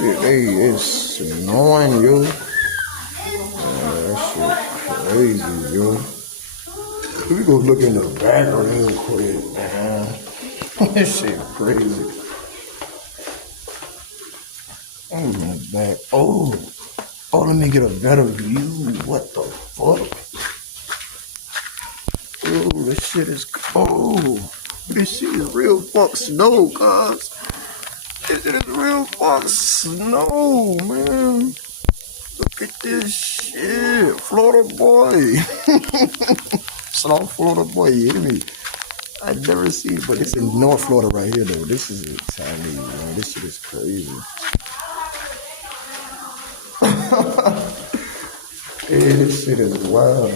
shit, it's snowing, yo. That shit crazy, yo. Let me go look in the back real quick, man. This shit crazy. Oh, my back. Oh, let me get a better view. What the fuck? Oh, this shit is cold. This shit is real fuck snow, cuz. This shit is real fuck snow, man. Look at this shit. Florida boy. South Florida boy, you hear me? I've never seen it, but it's in North Florida right here, though. This is exciting, man. This shit is crazy. Hey, this shit is wild.